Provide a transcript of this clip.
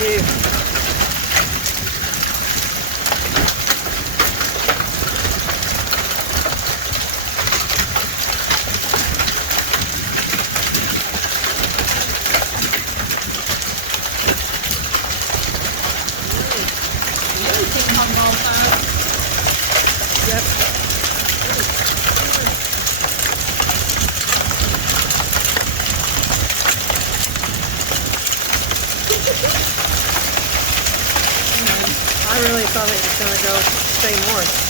you. Yep. I really thought it was going to go stay north.